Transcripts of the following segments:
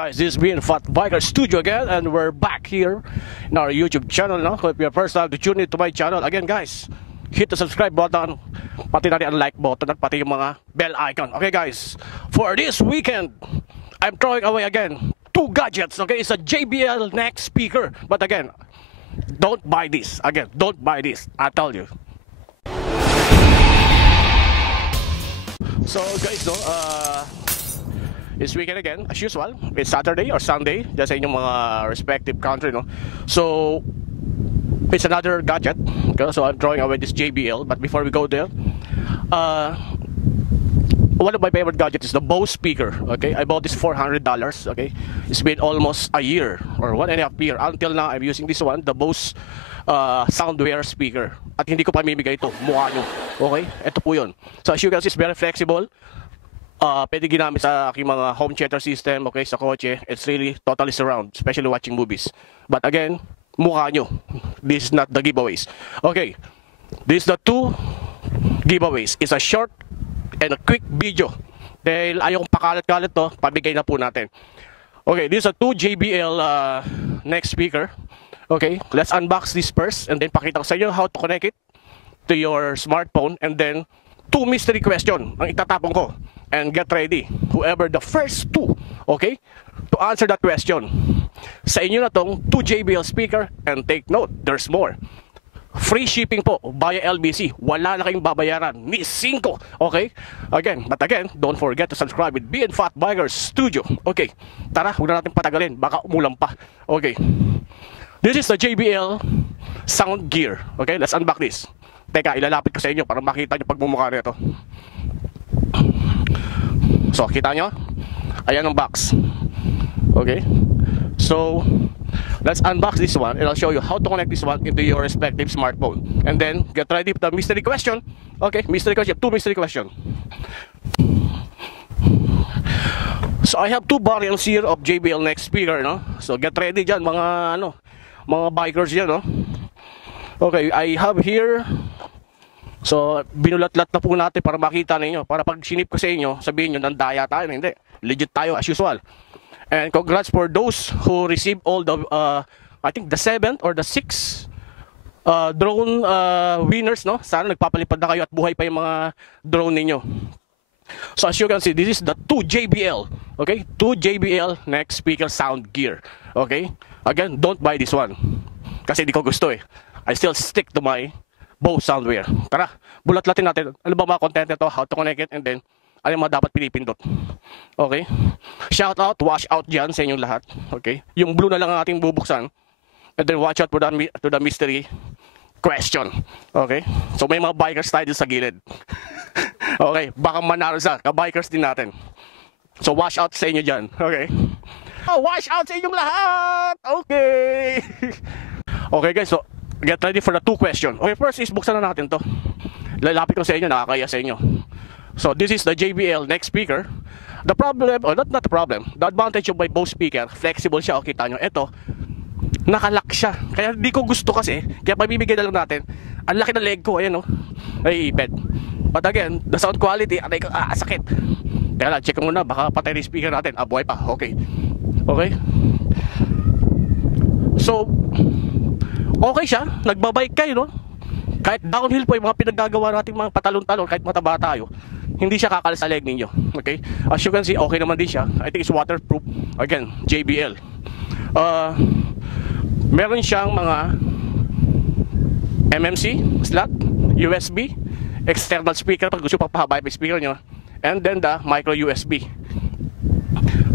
guys, this is VNfatBIKER studio again, and we're back here in our YouTube channel. No? If you're first time to tune into my channel, again guys, hit the subscribe button, pati na rin ang like button, at pati yung mga bell icon. Okay guys, for this weekend, I'm throwing away again 2 gadgets. Okay, it's a JBL neck speaker, but again, don't buy this. Again, don't buy this, I tell you. So guys, no, this weekend again, as usual, it's Saturday or Sunday, just sa inyong mga respective country, no? So, it's another gadget, okay? So I'm throwing away this JBL, but before we go there, one of my favorite gadgets is the BOSE speaker, okay? I bought this $400, okay? It's been almost a year, or 1.5 years. Until now, I'm using this one, the BOSE Soundwear speaker. At hindi ko pamimigay ito, mukha nyo, okay? Ito po yun. So as you can see, it's very flexible. Pwede ginamit sa aking mga home theater system, okay, sa kotse. It's really totally surround, especially watching movies. But again, mukha nyo. This is not the giveaways. Okay, this is the 2 giveaways. It's a short and a quick video. Dahil ayaw kong pakalat-kalat to, pabigay na po natin. Okay, this is a 2 JBL neck speaker. Okay, let's unbox this first and then pakita ko sa inyo how to connect it to your smartphone, and then 2 mystery question ang itatapong ko. And get ready, whoever the first 2, okay, to answer that question, sa inyo na tong 2 JBL speaker. And take note, there's more. Free shipping po via LBC. Wala na kayong babayaran ni 5, okay? But again, don't forget to subscribe with VNfatBIKER studio. Okay, tara, huwag na natin patagalin, baka umulan pa. Okay, this is the JBL SoundGear. Okay, let's unbox this. Teka, ilalapit ko sa inyo para makita nyo pagmumukha nito. So, kita nyo? Ayan ang box. Okay? So, let's unbox this one and I'll show you how to connect this one into your respective smartphone. And then, get ready for the mystery question. Okay, mystery question. 2 mystery question. So, I have 2 variants here of JBL neck speaker, no? So, get ready dyan, mga, mga bikers dyan, no? Okay, I have here. So, binulat-lat na po natin para makita ninyo. Para pag sinip ko sa inyo, sabihin nyo, nandaya tayo. Hindi, legit tayo as usual. And congrats for those who received all the, I think the 7th or the 6th drone winners, no? Sana nagpapalipad na kayo at buhay pa yung mga drone ninyo. So, as you can see, this is the 2 JBL. Okay? 2 JBL neck speaker SoundGear. Okay? Again, don't buy this one. Kasi di ko gusto eh. I still stick to my BOSE Soundwear. Tara, bulat-latin natin. Ano ba mga content nito? How to connect it, and then ano yung mga dapat pinipindot. Okay? Shout out, wash out dyan sa inyong lahat. Okay? Yung blue na lang ang ating bubuksan. And then watch out for the mystery question. Okay? So may mga bikers tayo sa gilid. Okay? Baka manaro sa ka-bikers din natin. So wash out sa inyo dyan. Okay? Oh, wash out sa inyong lahat! Okay! Okay guys, so get ready for the 2 question. Okay, first is buksan na natin to. Lalapit ko sa inyo, nakakaya sa inyo. So this is the JBL neck speaker. The problem, or not the problem, the advantage of my BOSE speaker, flexible siya. O kita nyo, ito, nakalock siya. Kaya di ko gusto kasi, kaya pabibigay na lang natin. Ang laki ng leg ko, ayan o, ay bed. But again, the sound quality, anay ko, sakit. Kaya lang, check ko muna, baka patay na yung speaker natin. Buhay pa, okay. Okay. So, okay siya, nagbabike kayo, no? Kahit downhill po yung mga pinaggagawa natin, mga patalon-talon, kahit mataba tayo, hindi siya kakal sa leg ninyo. Okay? As you can see, okay naman din siya. I think it's waterproof. Again, JBL. Meron siyang mga MMC slot, USB, external speaker pag gusto pagpahabay yung speaker nyo, and then the micro USB.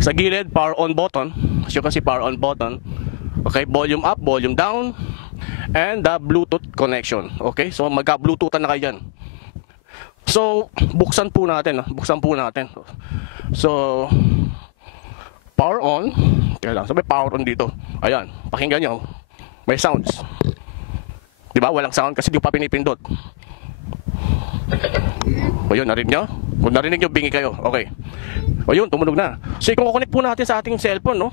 Sa gilid, power on button. As you can see, power on button. Okay, volume up, volume down, and the Bluetooth connection. Okay, so magka-Bluetoothan na kayo dyan. So, buksan po natin. Buksan po natin. So, power on. Kaya lang, sabi power on dito. Ayan, pakinggan nyo. May sounds. Diba? Walang sound kasi di pa pinipindot. O yun, narinig nyo? Kung narinig nyo, bingi kayo. Okay. O yun, tumunog na. So, i-connect po natin sa ating cellphone, no?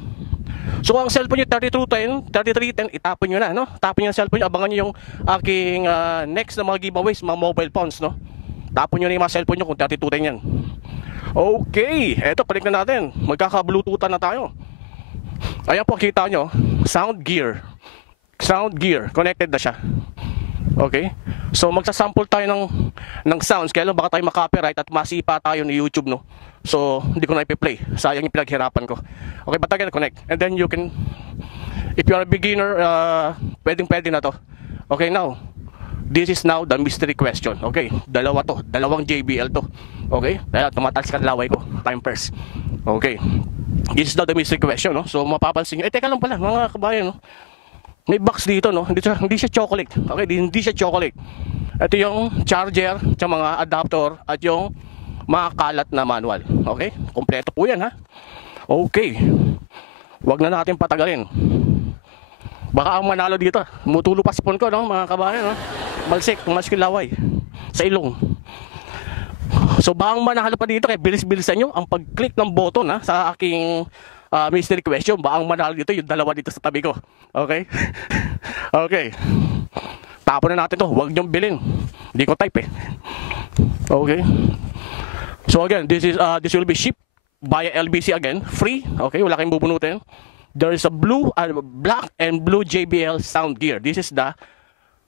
So kung ang cellphone nyo 3310, itapon nyo na, no? Tapon nyo ang cellphone nyo, abangan nyo yung aking next na mga giveaways, mga mobile phones, no? Tapon nyo na yung mga cellphone nyo kung 3210 yan. Okay, eto, panik na natin. Magkaka-bluetoothan na tayo. Ayan po, kita nyo, SoundGear. SoundGear, connected na siya. Okay? So magsasample tayo ng sounds, kaya lang baka tayo makopyright at masipa tayo ni YouTube, no? So hindi ko na ipi-play. Sayang yung pinaghirapan ko. Okay, but again, connect. And then you can, if you are a beginner, pwedeng-pwede na to. Okay, now, this is now the mystery question. Okay, dalawa to, dalawang JBL to. Okay, kaya tumataas ka laway ko, time first. Okay, this is now the mystery question, no? So mapapansin nyo, teka lang pala mga kabayan, no? May box dito, no? Hindi siya chocolate. Okay, hindi siya chocolate. Ito yung charger, sa mga adapter, at yung mga kalat na manual. Okay, kompleto po yan, ha? Okay, wag na natin patagalin. Baka ang manalo dito, mutulo pa sipon ko, no, mga kabayan, no? Malsik, tumask yung laway sa ilong. So baka ang manalo pa dito, kaya bilis-bilisan nyo ang pag-click ng button, ha, sa aking mystery question. Baka ang manalo dito yung dalawa dito sa tabi ko. Okay? Okay, tapon na natin to, huwag nyong bilhin, hindi ko type eh. Okay, so again, this will be shipped via LBC again, free. Okay, wala kayong bubunutin. There is a black and blue JBL SoundGear. This is the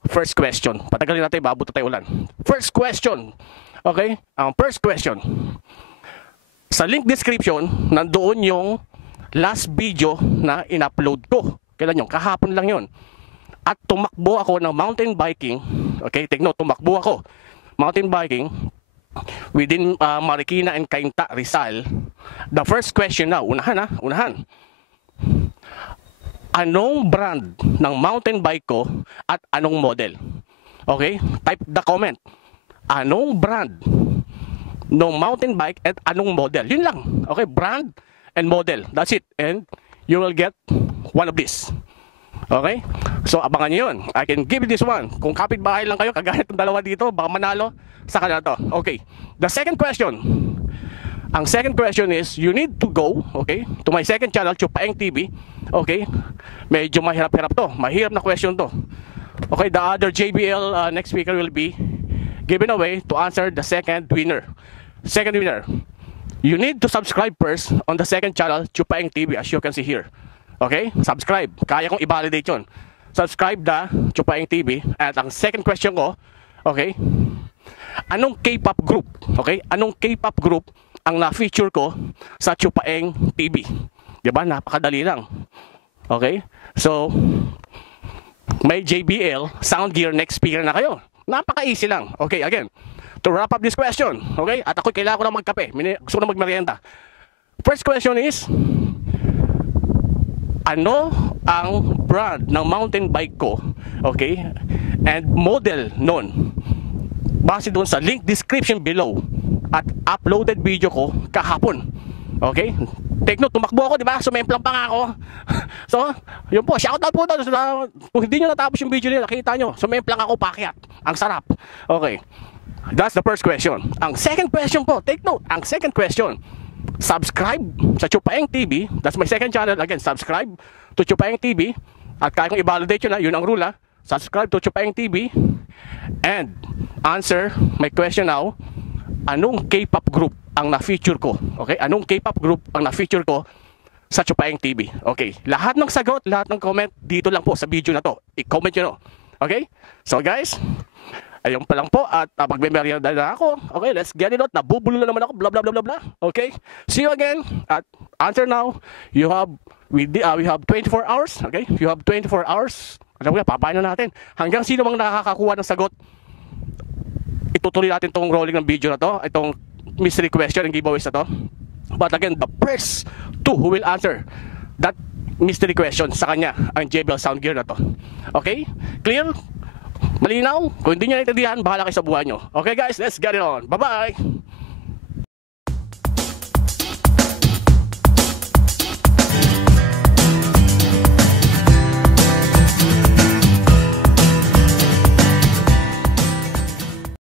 first question. Patagalin natin, babuto tayo ulan. First question. Okay, ang first question. Sa link description, nandoon yung last video na in-upload ko. Kailan yun? Kahapon lang yun. At tumakbo ako ng mountain biking. Okay, take note, tumakbo ako. Mountain biking within Marikina and Cainta, Rizal. The first question now, unahan. Anong brand ng mountain bike ko at anong model? Okay, type the comment. Anong brand ng mountain bike at anong model? Yun lang. Okay, brand and model. That's it. And you will get one of this. Okay? So abangan nyo yun. I can give you this one. Kung kapitbahay lang kayo, kagaya itong dalawa dito, baka manalo sa kanila to. Okay. The second question. Ang second question is, you need to go, okay, to my second channel, TSOPAENG TV. Okay? Medyo mahirap-hirap to. Mahirap na question to. Okay, the other JBL next speaker will be given away to answer the second winner. Second winner. You need to subscribe first on the second channel, TSOPAENG TV, as you can see here. Okay? Subscribe. Kaya kong i-validate yun. Subscribe the TSOPAENG TV. At ang second question ko, okay, anong K-pop group? Okay? Anong K-pop group ang na-feature ko sa TSOPAENG TV? Diba? Napakadali lang. Okay? So, may JBL SoundGear next speaker na kayo. Napaka-easy lang. Okay, again, to wrap up this question, okay? At ako kailangan ko na magkape. Gusto ko na magmerienda. First question is, ano ang brand ng mountain bike ko, okay, and model nun, base doon sa link description below at uploaded video ko kahapon. Okay, take note, tumakbo ako, di ba? Sumemplang pa nga ako. So, yun po, shout out po doon. Kung hindi nyo natapos yung video nila, nakita nyo, sumemplang ako, pakyat. Ang sarap. Okay, that's the first question. Ang second question po, take note, ang second question, subscribe sa TSOPAENG TV. That's my second channel. Again, subscribe to TSOPAENG TV. At kaya kong i-validate yun, yun ang rule, ha? Subscribe to TSOPAENG TV and answer my question now. Anong K-pop group ang na-feature ko? Okay, anong K-pop group ang na-feature ko sa TSOPAENG TV? Okay, lahat ng sagot, lahat ng comment dito lang po sa video na to. I-comment nyo, no? Okay, so guys, ayun pa lang po at magme-merienda na ako. Okay, let's get it out. Nabubulo na naman ako, blah blah blah blah blah. Okay, see you again at answer now. We have 24 hours. Okay, you have 24 hours. Alam mo, papayan na natin hanggang sino mang nakakakuha ng sagot. Itutuloy natin tong rolling ng video na to, itong mystery question and giveaways na to. But again, the first two who will answer that mystery question, sa kanya ang JBL SoundGear na to. Okay, clear? Malinaw? Kung hindi nyo naintindihan, bahala kayo sa buhay nyo. Okay guys, let's get it on. Bye bye.